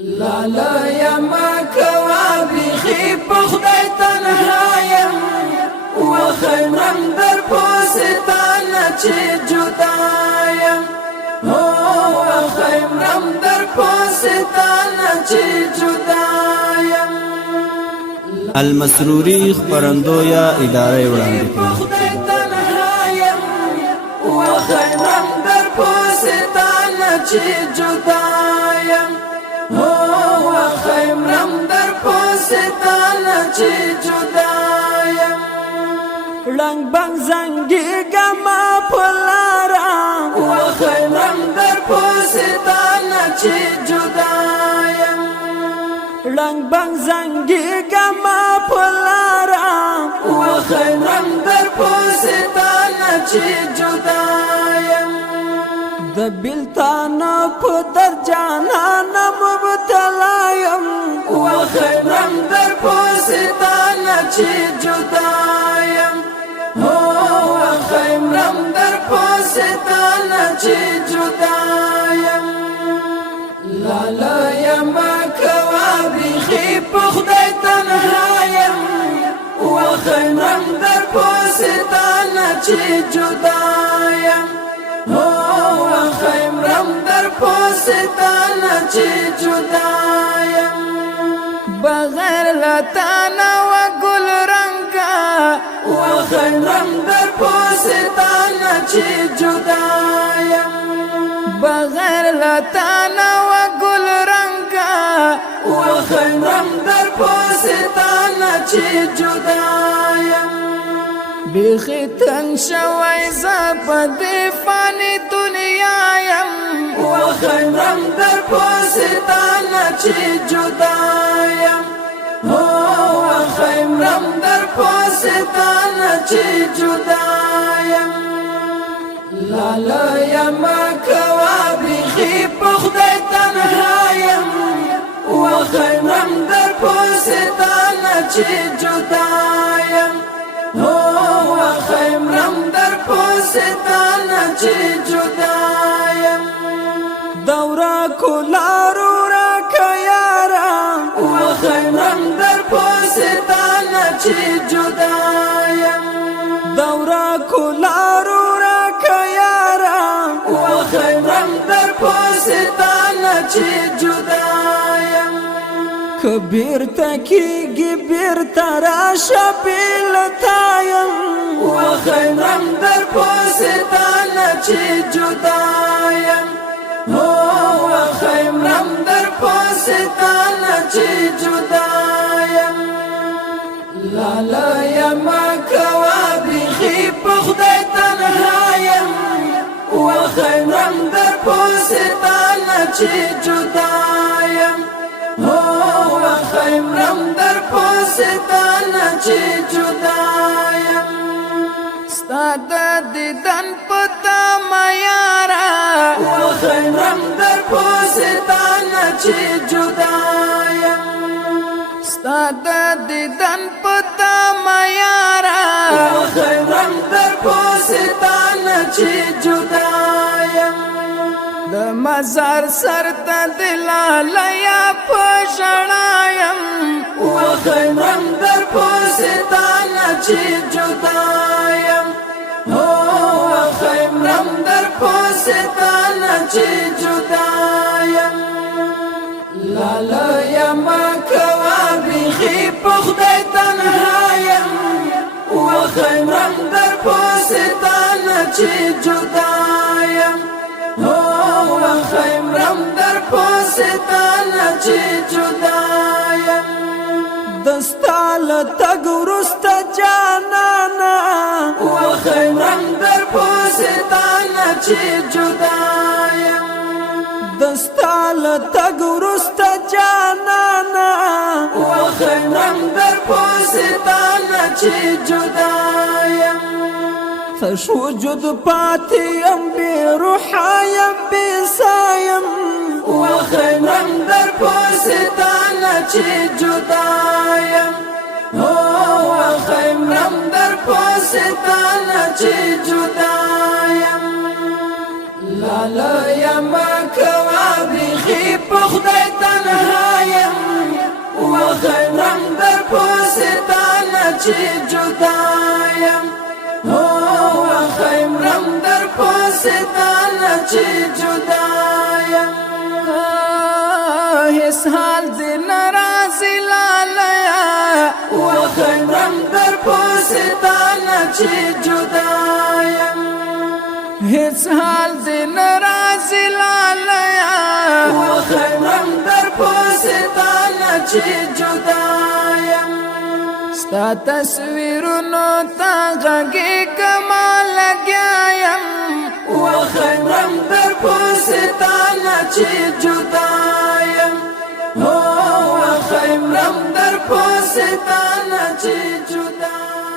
لالا یما کوا بیخی پخدای تنهایم وخیمرم در پوستانا چی جدایم وخیمرم در پوستانا چی جدایم المسروري خبرندویا اداره وړاندې کړي وخیمرم در پوستانا چی جدایم وخیمرم در پوستانا چی جدایم رنگ بنگ زنگی گما پلارا وخیمرم در پوستانا چی جدایم رنگ بنگ زنگی گما پلارا وخیمرم در پوستانا چی جدایم دبلتانا پدر جانانا مبتلایم وخیمرم در پوستانا چی جدایم وخیمرم در پوستانا چی جدایم لالا یما کوا بیخی پخدای تنهایم وخیمرم در پوستانا چی جدایم وخیمرم در پوستانا چی جدایم بغیر لتانا و گل رنگا وخیمرم در پوستانا چی جدایم بغیر لتانا و گل رنگا وخیمرم در پوستانا چی جدایم بیخی تنگ شوی زپدی فانی دنیایم وخیمرم در پوستانا چی جدایم وخیمرم در پوستانا چی جدایم لالا یما کوا بیخی پخدای تنهایم وخیمرم در پوستانا چی جدایم وخیمرم در پوستانا چی جدایم دورا کلارو را کیارا وخیمرم در پوستانا چی جدایم دورا کلارو را کیارا وخیمرم در پوستانا چی جدایم کبیر تکیگی بیر تراشا بیلتایم وخیمرم در پوستانا چی جدایم وخیمرم در پوستانا چی جدایم لالا یما کوا بیخی پخدای تنهایم وخیمرم در پوستانا چی جدایم وخیمرم در پوستانا چی جدایم ستاد دیدن پتا میارا وخیمرم در پوستانا چی جدایم ستاد دیدن پتا میارا وخیمرم در پوستانا چی جدایم د مزار سر ته دلایا پښړایم وخیمرم در پوستانا چی جدایم وخیمرم در پوستانا چی جدایم لالا یما کوا بیخی پخدای تنهایم وخیمرم در پوستانا چی جدایم وخیمرم در پوستانا چی جدایم دستال تگ ورستا جانانا وخیمرم در پوستانا چی جدایم دستال تگ ورستا جانانا وخیمرم در پوستانا چی جدایم تش وجود پاتیم بی روحایم بی سایم وخیمرم در پوستانا چی جدایم وخیمرم در پوستانا چی جدایم لالا یما کوا بیخی پخدای تنها خیرم در پوستانه چی جدایم خیرم در پوستانه چی جدایم هیڅ حال دې ناراضي لالیا خیرم در پوستانه چی جدایم هیڅ حال دې ناراضي لالیا خیرم در پوستانه چی جدایم ستا تصویرونو تا غږی کما لګیایم خیرم در پوستانه چی جدایم خیرم در پوستانه چی جدایم